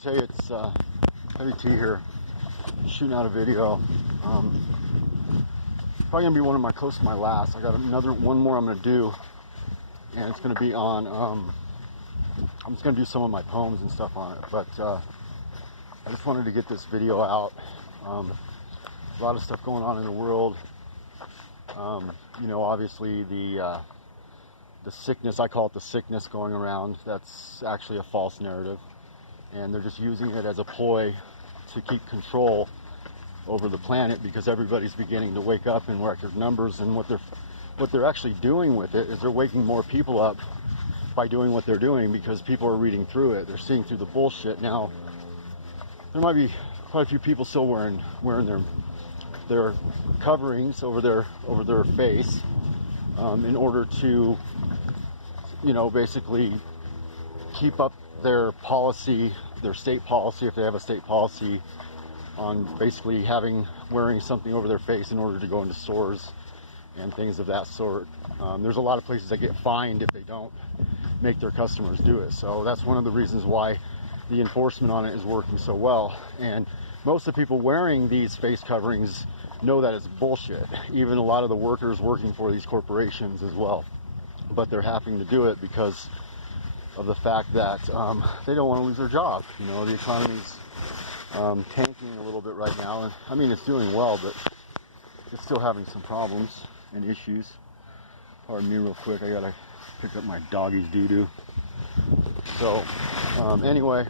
Hey, it's Heavy T here, shooting out a video. Probably gonna be one of my close to my last. I got one more I'm gonna do, and it's gonna be on. I'm just gonna do some of my poems and stuff on it. But I just wanted to get this video out. A lot of stuff going on in the world. Obviously the sickness. I call it the sickness going around. That's actually a false narrative. And they're just using it as a ploy to keep control over the planet, because everybody's beginning to wake up and record numbers. And what they're actually doing with it is they're waking more people up by doing what they're doing, because people are reading through it. They're seeing through the bullshit. Now, there might be quite a few people still wearing their coverings over their face in order to, basically keep up their policy, their state policy, if they have a state policy, on basically wearing something over their face in order to go into stores and things of that sort. There's a lot of places that get fined if they don't make their customers do it. So that's one of the reasons why the enforcement on it is working so well. And most of the people wearing these face coverings know that it's bullshit. Even a lot of the workers working for these corporations as well. But they're having to do it because of the fact that they don't want to lose their job. The economy's tanking a little bit right now, and I mean, it's doing well, but it's still having some problems and issues. Pardon me real quick, I gotta pick up my doggy's doo-doo. So anyway,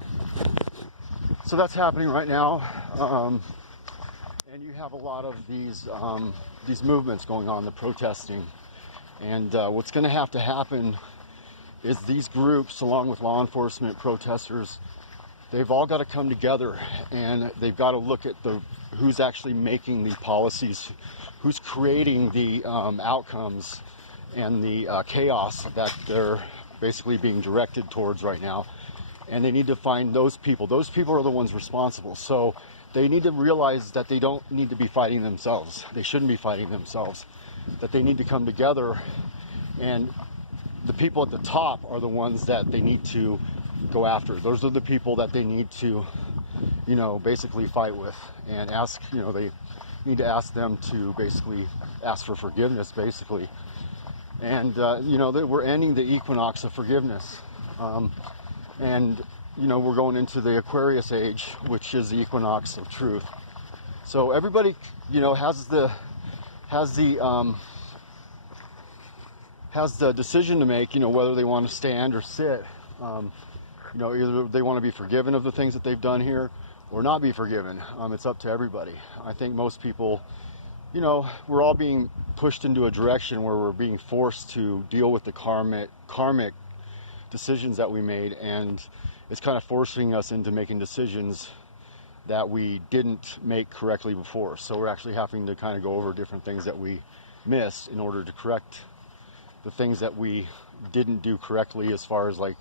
so that's happening right now, and you have a lot of these movements going on, the protesting, and what's going to happen is these groups, along with law enforcement, protesters, they've all got to come together, and they've got to look at who's actually making the policies, who's creating the outcomes and the chaos that they're basically being directed towards right now. And they need to find those people. Those people are the ones responsible. So they need to realize that they don't need to be fighting themselves. They shouldn't be fighting themselves. That they need to come together, and the people at the top are the ones that they need to go after. Those are the people that they need to, basically fight with and ask. They need to ask them to basically ask for forgiveness, basically. And that we're ending the equinox of forgiveness, and we're going into the Aquarius age, which is the equinox of truth. So everybody, has the decision to make, whether they want to stand or sit. Either they want to be forgiven of the things that they've done here or not be forgiven. It's up to everybody. I think most people, we're all being pushed into a direction where we're being forced to deal with the karmic decisions that we made, and it's kind of forcing us into making decisions that we didn't make correctly before. So we're actually having to kind of go over different things that we missed in order to correct the things that we didn't do correctly, as far as like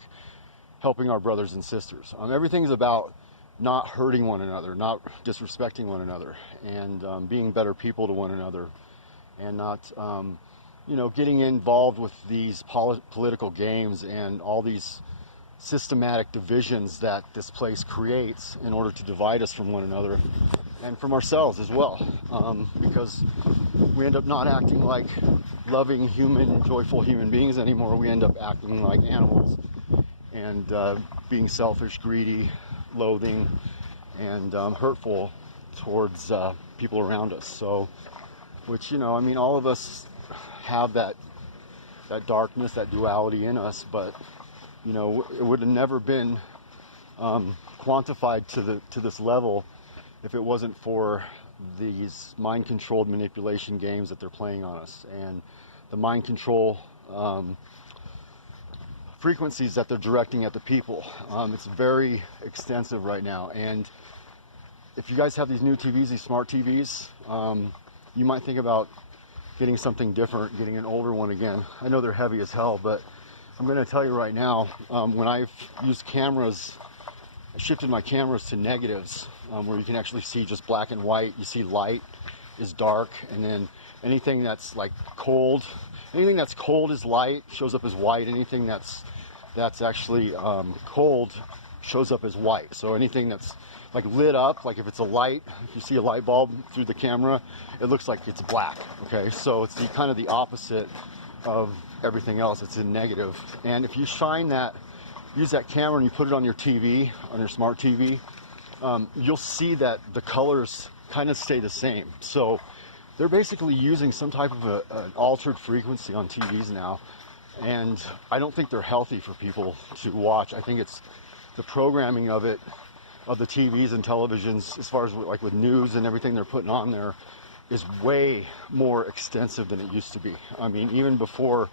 helping our brothers and sisters. Everything's about not hurting one another, not disrespecting one another, and being better people to one another, and not getting involved with these political games and all these systematic divisions that this place creates in order to divide us from one another and from ourselves as well, because we end up not acting like loving, joyful human beings anymore. We end up acting like animals and being selfish, greedy, loathing, and hurtful towards people around us. So, which, all of us have that darkness, that duality in us, but it would have never been quantified to this level if it wasn't for these mind-controlled manipulation games that they're playing on us, and the mind control frequencies that they're directing at the people. It's very extensive right now, and if you guys have these new TVs, these smart TVs, you might think about getting something different, getting an older one again. I know they're heavy as hell, but I'm going to tell you right now, when I've used cameras, I shifted my cameras to negatives, where you can actually see just black and white. You see light is dark, and then anything that's like cold, anything that's cold is light, shows up as white. Anything that's actually cold shows up as white. So anything that's like lit up, like if it's a light, if you see a light bulb through the camera, it looks like it's black. Okay, so it's the kind of the opposite of everything else. It's in negative. And if you shine that, use that camera and you put it on your TV, on your smart TV, you'll see that the colors kind of stay the same. So they're basically using some type of an altered frequency on TVs now, and I don't think they're healthy for people to watch. I think it's the programming of it, of the TVs and televisions, as far as like with news and everything they're putting on there, is way more extensive than it used to be. I mean, even before,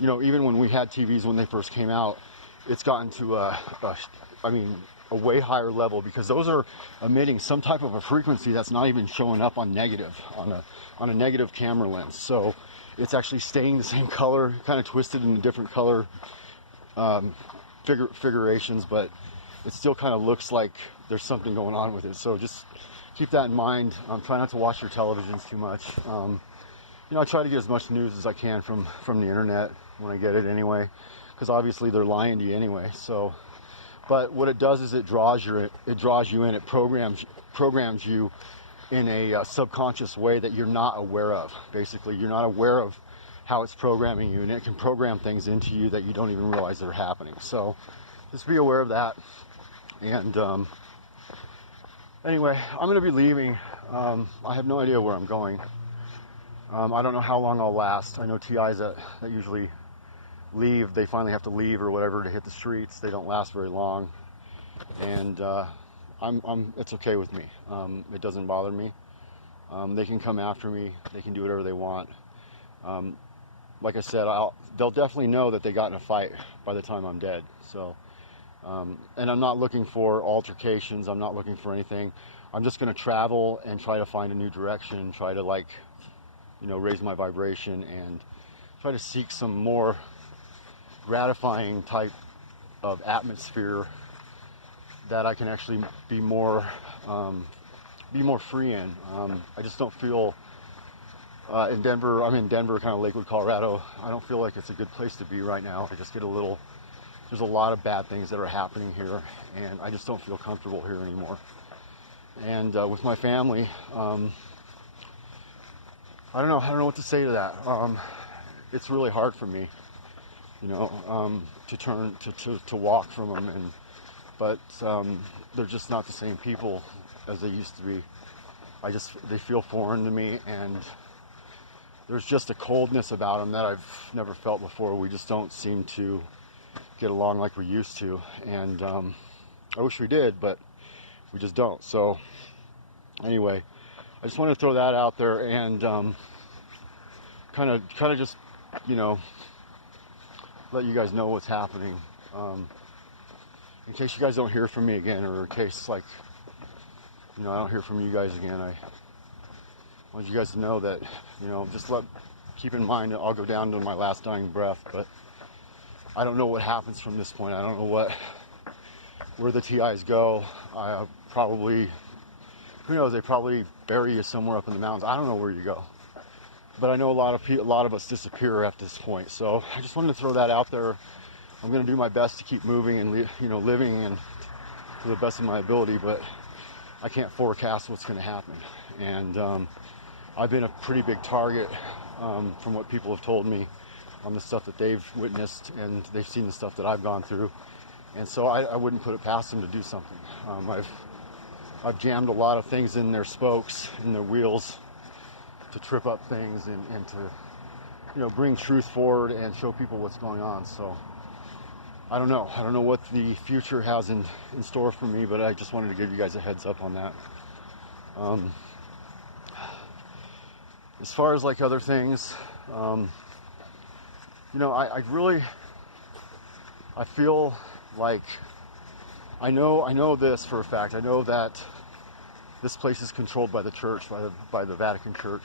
you know, even when we had TVs when they first came out, it's gotten to a way higher level, because those are emitting some type of a frequency that's not even showing up on negative, on a negative camera lens. So it's actually staying the same color, kind of twisted in different color figurations, but it still kind of looks like there's something going on with it. So just keep that in mind. Try not to watch your televisions too much. You know, I try to get as much news as I can from the internet when I get it anyway, because obviously they're lying to you anyway. So, but what it does is it draws you in. It programs you in a subconscious way that you're not aware of. Basically, you're not aware of how it's programming you, and it can program things into you that you don't even realize they're happening. So just be aware of that. And anyway, I'm going to be leaving. I have no idea where I'm going. I don't know how long I'll last. I know TIs that usually leave, they finally have to leave or whatever to hit the streets. They don't last very long, and it's okay with me. It doesn't bother me. They can come after me. They can do whatever they want. Like I said, they'll definitely know that they got in a fight by the time I'm dead. So, and I'm not looking for altercations. I'm not looking for anything. I'm just going to travel and try to find a new direction. Try to, like, you know, raise my vibration and try to seek some more gratifying type of atmosphere that I can actually be more free in. I just don't feel in Denver. I'm in Denver, kind of Lakewood, Colorado. I don't feel like it's a good place to be right now. I just get there's a lot of bad things that are happening here, and I just don't feel comfortable here anymore. And with my family, I don't know what to say to that. It's really hard for me, you know, to walk from them, but they're just not the same people as they used to be. They feel foreign to me, and there's just a coldness about them that I've never felt before. We just don't seem to get along like we used to, and I wish we did, but we just don't. So anyway, I just wanted to throw that out there and kind of just, you know, let you guys know what's happening, in case you guys don't hear from me again, or in case, like, you know, I don't hear from you guys again. I want you guys to know that, you know, keep in mind that I'll go down to my last dying breath, but I don't know what happens from this point. I don't know where the TIs go. Who knows? They probably bury you somewhere up in the mountains. I don't know where you go, but I know a lot of us disappear at this point. So I just wanted to throw that out there. I'm going to do my best to keep moving and, you know, living and to the best of my ability, but I can't forecast what's going to happen. And I've been a pretty big target from what people have told me on the stuff that they've witnessed, and they've seen the stuff that I've gone through. And so I wouldn't put it past them to do something. I've jammed a lot of things in their spokes, in their wheels, to trip up things and to, you know, bring truth forward and show people what's going on. So I don't know what the future has in store for me, but I just wanted to give you guys a heads up on that. As far as like other things, you know, I feel like I know this for a fact. I know that this place is controlled by the church, by the Vatican Church.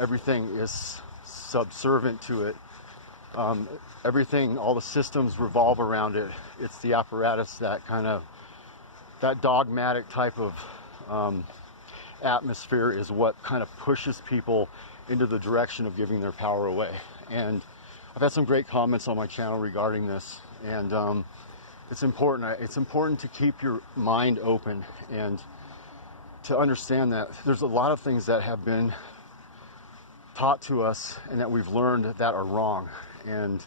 Everything is subservient to it. Everything, all the systems revolve around it. It's the apparatus that dogmatic type of atmosphere is what kind of pushes people into the direction of giving their power away. And I've had some great comments on my channel regarding this, and it's important. It's important to keep your mind open and to understand that there's a lot of things that have been taught to us and that we've learned that are wrong. And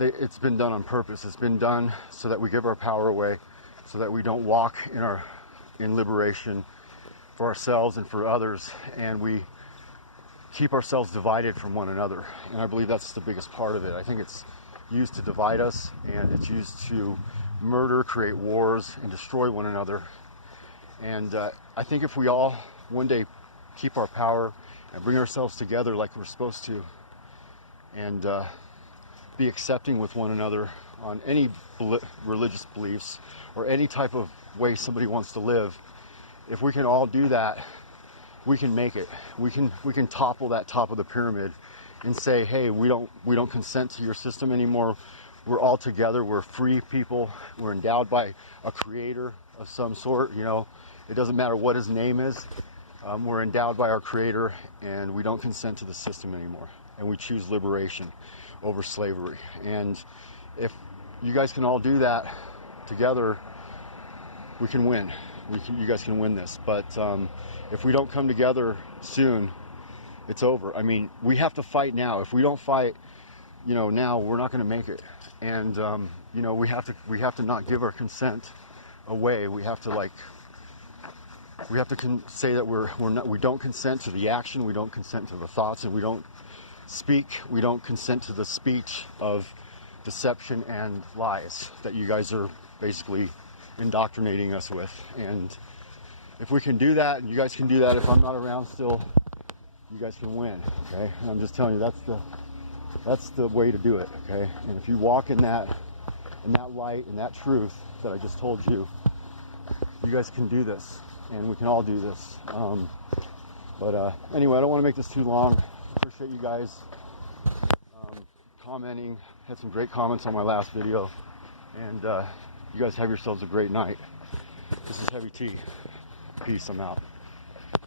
it's been done on purpose. It's been done so that we give our power away, so that we don't walk in liberation for ourselves and for others, and we keep ourselves divided from one another. And I believe that's the biggest part of it. I think it's used to divide us, and it's used to murder, create wars, and destroy one another. And I think if we all one day keep our power and bring ourselves together like we're supposed to, and be accepting with one another on any religious beliefs or any type of way somebody wants to live, if we can all do that, we can make it. We can topple that top of the pyramid and say, hey, we don't consent to your system anymore. We're all together. We're free people. We're endowed by a creator of some sort. You know, it doesn't matter what his name is. We're endowed by our creator, and we don't consent to the system anymore. And we choose liberation over slavery. And if you guys can all do that together, we can win. You guys can win this. But if we don't come together soon, it's over. I mean, we have to fight now. If we don't fight, now, we're not going to make it. And we have to not give our consent away. We have to say that we don't consent to the action. We don't consent to the thoughts, and we don't consent to the speech of deception and lies that you guys are basically indoctrinating us with. And if we can do that, and you guys can do that, if I'm not around still, you guys can win. Okay, and I'm just telling you, that's the way to do it. Okay, and if you walk in that light and that truth that I just told you, you guys can do this, and we can all do this. But anyway, I don't want to make this too long. Appreciate you guys commenting. Had some great comments on my last video, and you guys have yourselves a great night. This is Heavy T. Peace. I'm out.